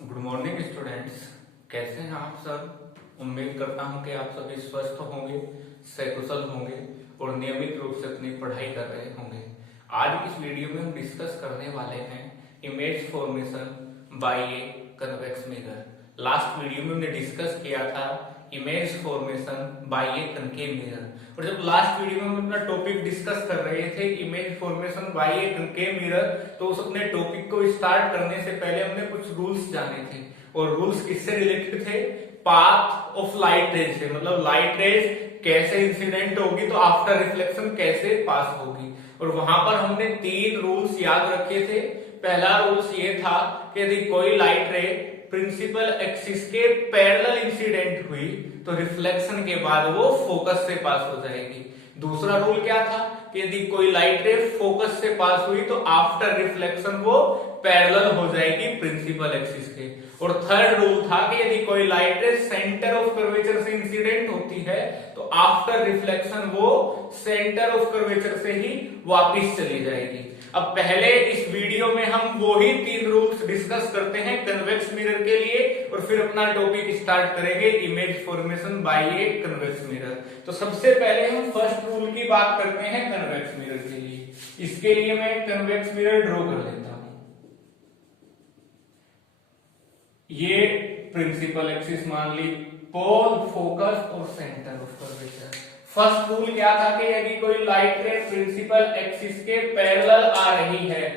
Good morning students. कैसे हैं आप सब। उम्मीद करता हूं कि आप सभी स्वस्थ होंगे, सकुशल होंगे और नियमित रूप से अपनी पढ़ाई कर रहे होंगे। आज इस वीडियो में हम डिस्कस करने वाले हैं image formation by a convex mirror. Last video में हमने डिस्कस किया था image formation by A concave mirror, और जब लास्ट वीडियो में हम अपना टॉपिक डिस्कस कर रहे थे image formation by A concave mirror, तो उस अपने टॉपिक को स्टार्ट करने से पहले हमने कुछ रूल्स जाने थे। और रूल्स किससे रिलेटेड थे? पाथ ऑफ लाइट रेज से, मतलब लाइट रेज कैसे इंसिडेंट होगी तो आफ्टर रिफ्लेक्शन कैसे पास होगी। और वहां पर हमने 3 रूल्स याद रखे थे। पहला रूल्स ये था कि यदि कोई लाइट रे प्रिंसिपल एक्सिस के पैरेलल इंसिडेंट हुई तो रिफ्लेक्शन के बाद वो फोकस से पास हो जाएगी। दूसरा रूल क्या था कि यदि कोई लाइट रे फोकस से पास हुई तो आफ्टर रिफ्लेक्शन वो पैरेलल हो जाएगी प्रिंसिपल एक्सिस के। और थर्ड रूल था कि यदि कोई लाइट रे सेंटर ऑफ कर्वेचर से इंसिडेंट होती है तो आफ्टर रिफ्लेक्शन वो सेंटर ऑफ कर्वेचर से ही वापस चली जाएगी। अब पहले इस वीडियो में हम वो ही 3 रूल्स डिस्कस करते हैं कन्वेक्स मिरर के लिए, और फिर अपना टॉपिक स्टार्ट करेंगे image formation by a convex mirror. तो सबसे पहले हम फर्स्ट रूल की बात करते हैं कन्वेक्स मिरर के लिए। इसके लिए मैं कन्वेक्स मिरर ड्रॉ कर लेता हूं। ये प्रिंसिपल एक्सिस मान ली, पोल, फोकस और centre of curvature. First rule क्या था कि यदि कोई लाइट रे प्रिंसिपल एक्सिस के पैरेलल आ रही है,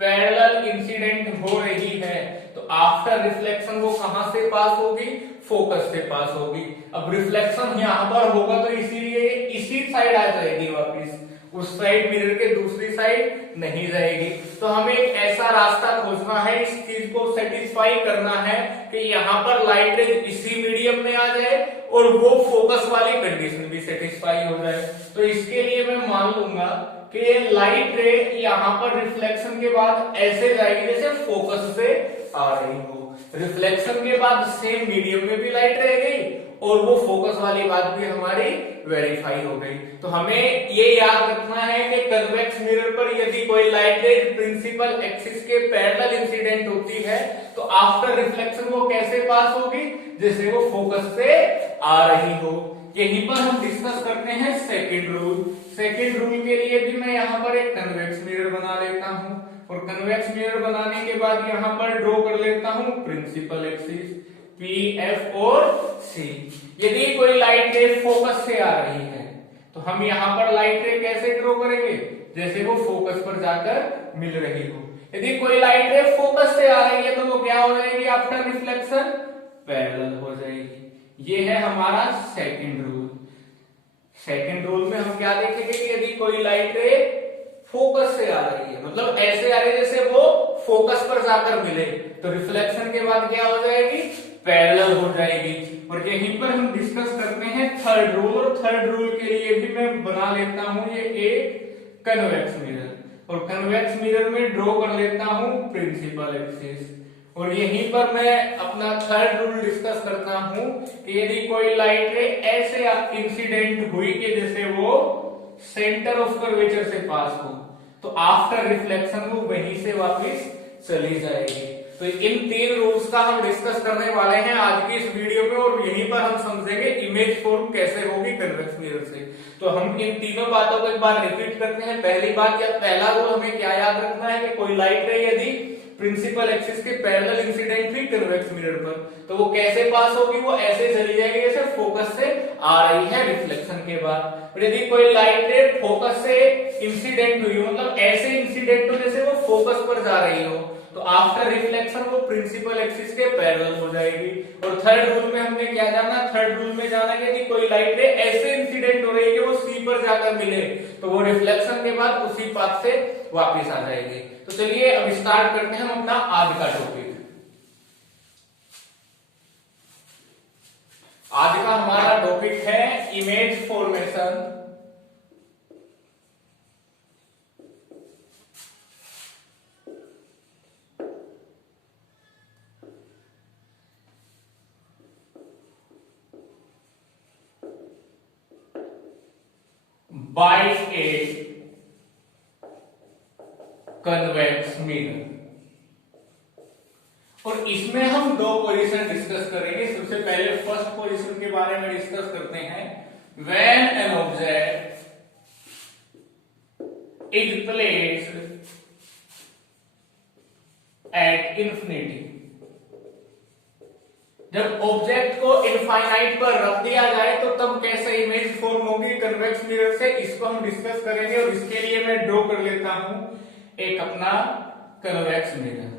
पैरेलल इंसिडेंट हो रही है, तो आफ्टर रिफ्लेक्शन वो कहां से पास होगी? फोकस से पास होगी। अब रिफ्लेक्शन यहां पर होगा तो इसीलिए इसी साइड आ जाएगी वापस, उस साइड मिरर के दूसरी साइड नहीं जाएगी। तो हमें एक ऐसा रास्ता खोजना है, इस चीज को सेटिस्फाई करना है कि यहाँ पर लाइट रे इसी मीडियम में आ जाए और वो फोकस वाली कंडीशन भी सेटिस्फाई हो जाए। तो इसके लिए मैं मान लूंगा कि लाइट रे यहाँ पर रिफ्लेक्शन के बाद ऐसे जाएगी जैसे फोकस से आ रही हो। रिफ्लेक्शन के बाद सेम मीडियम में भी लाइट रह गई और वो फोकस वाली बात भी हमारी वेरीफाई हो गई। तो हमें ये याद रखना है कि कन्वेक्स मिरर पर यदि कोई लाइट रे प्रिंसिपल एक्सिस के पैरेलल इंसिडेंट होती है तो आफ्टर रिफ्लेक्शन वो कैसे पास होगी? जैसे वो फोकस से आ रही हो। यहीं पर हम डिस्कस करते हैं सेकंड रूल। सेकंड रूल के लिए भी मैं यहाँ पर एक कन्वेक्स मिरर बना लेता हूं, और कन्वेक्स मिरर बनाने के बाद यहाँ पर ड्रॉ कर लेता हूं प्रिंसिपल एक्सिस पी, एफ और सी। यदि कोई लाइट रे फोकस से आ रही है तो हम यहाँ पर लाइट रे कैसे ड्रॉ करेंगे? जैसे वो फोकस पर जाकर मिल रही हो। यदि कोई लाइट रे फोकस से आ रही है तो वो क्या हो जाएगी? आफ्टर रिफ्लेक्शन पैरेलल हो जाएगी। ये है हमारा सेकंड रूल। सेकंड रूल में हम क्या देखेंगे कि यदि कोई लाइट रे फोकस से आ रही है, मतलब ऐसे आ रही है जैसे वो फोकस पर जाकर मिले, तो रिफ्लेक्शन के बाद क्या हो जाएगी? पैरेलल हो जाएगी। और यहीं पर हम डिस्कस करते हैं थर्ड रूल, और थर्ड रूल के लिए भी मैं बना लेता हूं ये एक कन्वेक्स मिरर, और कन्वेक्स मिरर में ड्रॉ कर लेता हूं प्रिंसिपल एक्सिस। और यहीं पर मैं अपना थर्ड रूल डिस्कस करता हूं कि यदि कोई लाइट रे ऐसे इंसिडेंट हुई कि जैसे वो सेंटर ऑफ कर्वेचर से पास हो तो आफ्टर रिफ्लेक्शन वो वहीं से वापस चली जाएगी। तो इन 3 रूल्स का हम डिस्कस करने वाले हैं आज की इस वीडियो में, और यहीं पर हम समझेंगे इमेज फॉर्म कैसे होगी कन्वेक्स मिरर से। तो हम इन तीनों बातों को एक बार रिपीट करते हैं। पहली बात या पहला रूल हमें क्या याद रखना है कि कोई लाइट रे यदि प्रिंसिपल एक्सिस के पैरेलल इंसिडेंट हुई कन्वेक्स मिरर पर तो वो कैसे पास होगी? वो ऐसे चली जाएगी जैसे फोकस से आ रही है रिफ्लेक्शन के बाद। और यदि कोई लाइट रे फोकस से इंसिडेंट हुई, मतलब ऐसे इंसिडेंट हो जैसे वो फोकस पर जा रही हो, तो आफ्टर रिफ्लेक्शन वो प्रिंसिपल एक्सिस के पैरेलल हो जाएगी। और थर्ड रूल में हमने क्या जाना? थर्ड रूल में जाना कि यदि कोई लाइट रे ऐसे इंसिडेंट हो रही है कि वो सी पर जाकर मिले तो वो रिफ्लेक्शन के बाद उसी पाथ से वापस आ जाएगी। तो चलिए अब स्टार्ट करते हैं हम अपना आज का टॉपिक। आज का हमारा टॉपिक है image formation by a convex mirror. और इसमें हम दो पोजीशन डिस्कस करेंगे। सबसे पहले फर्स्ट पोजीशन के बारे में डिस्कस करते हैं। When an object is placed at infinity, जब ऑब्जेक्ट को इनफाइनाइट पर रख दिया जाए तो तब कैसे इमेज फॉर्म होगी कन्वेक्स मिरर से, इसको हम डिस्कस करेंगे। और इसके लिए मैं ड्रॉ कर लेता हूं एक अपना convex mirror.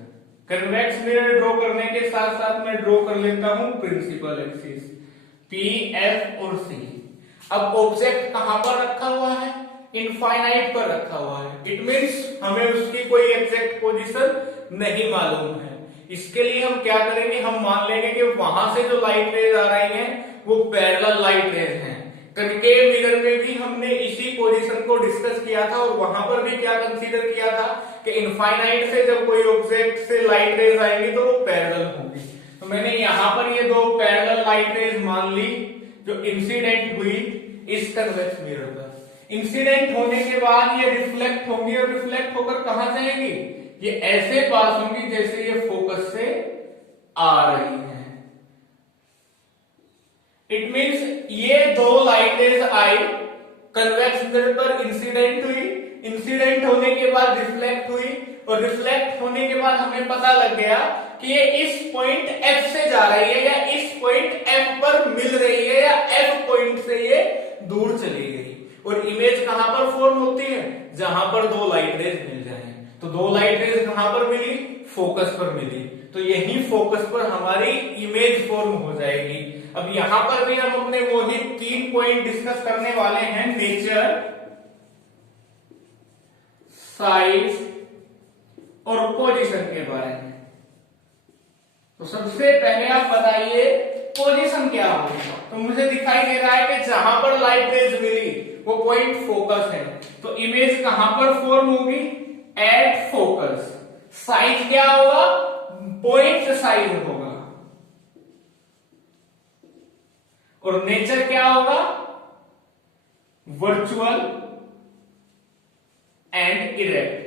Convex mirror draw करने के साथ साथ मैं ड्रॉ कर लेता हूं प्रिंसिपल एक्सिस पी, एफ और सी। अब ऑब्जेक्ट कहां पर रखा हुआ है? इनफाइनाइट पर रखा हुआ है। इट मींस हमें उसकी कोई एग्जैक्ट पोजीशन नहीं मालूम है। इसके लिए हम क्या करेंगे, हम मान लेंगे कि वहां से जो लाइट रेज आ रही हैं वो पैरेलल लाइट रेज हैं। कनकेव मिरर में भी हमने इसी पोजीशन को डिस्कस किया था और वहां पर भी क्या कंसीडर किया था कि इनफाइनाइट से जब कोई ऑब्जेक्ट से लाइट रेज आएंगी तो वो पैरेलल होंगी। तो मैंने यहां पर ये दो पैरेलल लाइट रेज मान ली जो इंसिडेंट हुई इस कन्वेक्स मिरर पर। इंसिडेंट होने के बाद ये रिफ्लेक्ट होंगी और रिफ्लेक्ट होकर कहां जाएंगी? ये ऐसे पास होंगी जैसे ये फोकस से आ रही है। इट मींस ये दो लाइट रेज आई, कन्वेक्स मिरर पर इंसिडेंट हुई, इंसिडेंट होने के बाद रिफ्लेक्ट हुई और रिफ्लेक्ट होने के बाद हमें पता लग गया कि ये इस पॉइंट F से जा रही है या इस पॉइंट F पर मिल रही है या F पॉइंट से ये दूर चली गई। और इमेज कहां पर फॉर्म होती है? जहां पर दो लाइट रेज मिल जाए। तो दो लाइट रेज कहां पर मिली? फोकस पर मिली। तो यही फोकस पर हमारी इमेज फॉर्म हो जाएगी। अब यहां पर भी हम अपने वही 3 पॉइंट डिस्कस करने वाले हैं, नेचर, साइज और पोजीशन के बारे में। तो सबसे पहले आप बताइए पोजीशन क्या होगी। तो मुझे दिखाई दे रहा है कि जहां पर लाइट रेज मिली वो पॉइंट फोकस है, तो इमेज कहां पर फॉर्म होगी? At focus. साइज क्या होगा? पॉइंट साइज होगा। और नेचर क्या होगा? Virtual and erect.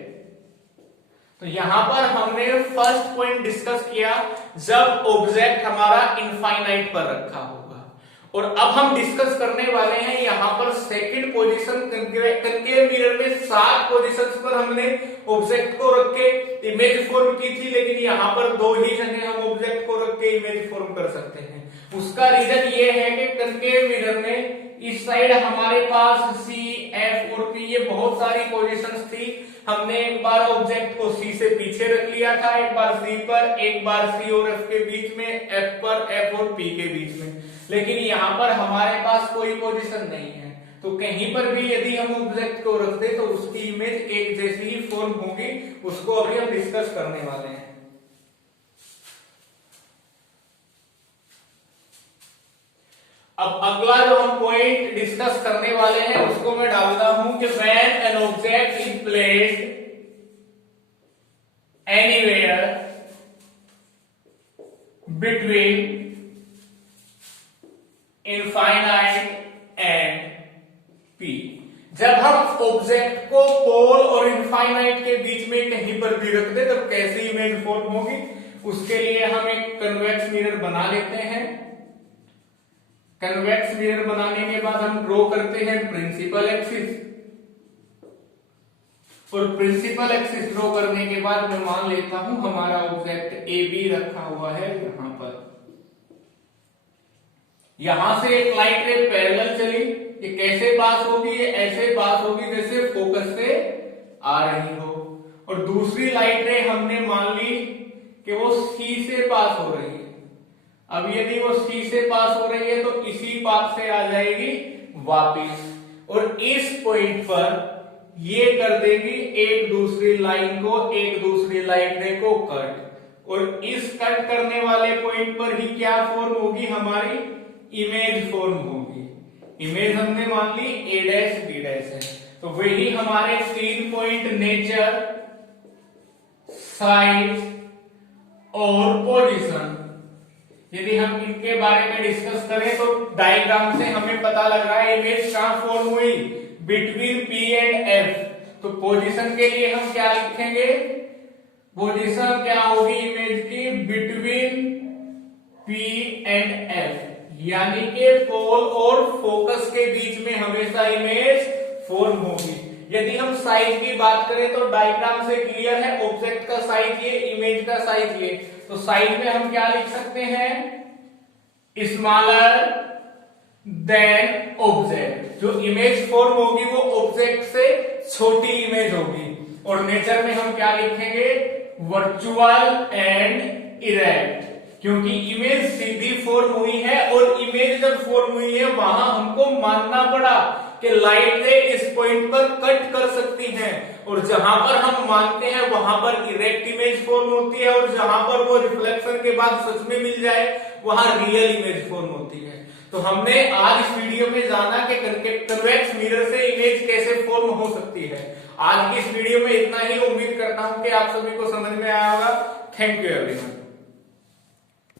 तो यहां पर हमने फर्स्ट पॉइंट डिस्कस किया जब ऑब्जेक्ट हमारा इनफाइनाइट पर रखा होगा। और अब हम डिस्कस करने वाले हैं यहां पर सेकंड पोजीशन। कनकेव मिरर में 7 पोजीशंस पर हमने ऑब्जेक्ट को रख के इमेज फॉर्म की थी, लेकिन यहां पर 2 ही जगह हम ऑब्जेक्ट को रख के इमेज फॉर्म कर सकते हैं। उसका रीजन ये है कि कनकेव मिरर में इस साइड हमारे पास सी, एफ और पी ये बहुत सारी पोजीशंस थी। हमने एक बार ऑब्जेक्ट को सी से पीछे रख लिया था, एक बार सी पर, एक बार सी और एफ के बीच में, एफ पर, एफ और पी के बीच में। लेकिन यहां पर हमारे पास कोई पोजीशन नहीं है, तो कहीं पर भी यदि हम ऑब्जेक्ट को रखते तो उसकी इमेज एक जैसी ही फॉर्म होगी। उसको अभी हम डिस्कस करने वाले हैं। अब अगला जो हम पॉइंट डिस्कस करने वाले हैं उसको मैं डालता हूं कि when an object is placed anywhere between infinite and P. जब हम ऑब्जेक्ट को पोल और इनफाइनाइट के बीच में कहीं पर भी रख दे तब कैसी इमेज फॉर्म होगी, उसके लिए हम एक कन्वेक्स मिरर बना लेते हैं। कन्वेक्स मिरर बनाने के बाद हम ड्रॉ करते हैं प्रिंसिपल एक्सिस। और प्रिंसिपल एक्सिस ड्रॉ करने के बाद मैं मान लेता हूं हमारा ऑब्जेक्ट ए बी रखा हुआ है यहां पर। यहां से एक लाइट रे पैरेलल चली, ये कैसे पास होगी? ये ऐसे पास होगी जैसे फोकस से आ रही हो। और दूसरी लाइट रे हमने मान ली कि वो सी से पास हो रही है। अब यदि वो सी से पास हो रही है तो इसी पाथ से आ जाएगी वापिस और इस पॉइंट पर ये कर देगी एक दूसरी लाइन को, एक दूसरी लाइन रे को कट। और इस कट करने वाले पॉइंट पर ही क्या फॉर्म होगी? हमारी इमेज फॉर्म होगी। इमेज हमने मान ली ए डैश बी डैश है। तो वही हमारे 3 पॉइंट नेचर, साइज और पोजीशन, यदि हम इनके बारे में डिस्कस करें तो डायग्राम से हमें पता लग रहा है इमेज कहां फॉर्म हुई? Between P and F. तो पोजीशन के लिए हम क्या लिखेंगे? पोजीशन क्या होगी इमेज की बिटवीन P एंड F, यानी कि पोल और फोकस के बीच में हमेशा इमेज फॉर्म होगी। यदि हम साइज की बात करें तो डायग्राम से क्लियर है, ऑब्जेक्ट का साइज ये, इमेज का साइज ये। तो साइज में हम क्या लिख सकते हैं, स्मॉलर देन ऑब्जेक्ट। जो इमेज फॉर्म होगी वो ऑब्जेक्ट से छोटी इमेज होगी। और नेचर में हम क्या लिखेंगे, वर्चुअल एंड इरेक्ट, क्योंकि इमेज सीधी फॉर्म हुई है और इमेज जब फॉर्म हुई है वहां हमको मानना पड़ा कि लाइट रे इस पॉइंट पर कट कर सकती है, और जहां पर हम मानते हैं वहां पर इरेक्ट इमेज फॉर्म होती है, और जहां पर वो रिफ्लेक्शन के बाद सच में मिल जाए वहां रियल इमेज फॉर्म होती है। तो हमने आज इस वीडियो में जाना कि कन्वेक्स मिरर से इमेज कैसे फॉर्म हो सकती है। आज की इस वीडियो में इतना ही। उम्मीद करता हूं कि आप सभी को समझ में आया होगा। Thank you everyone.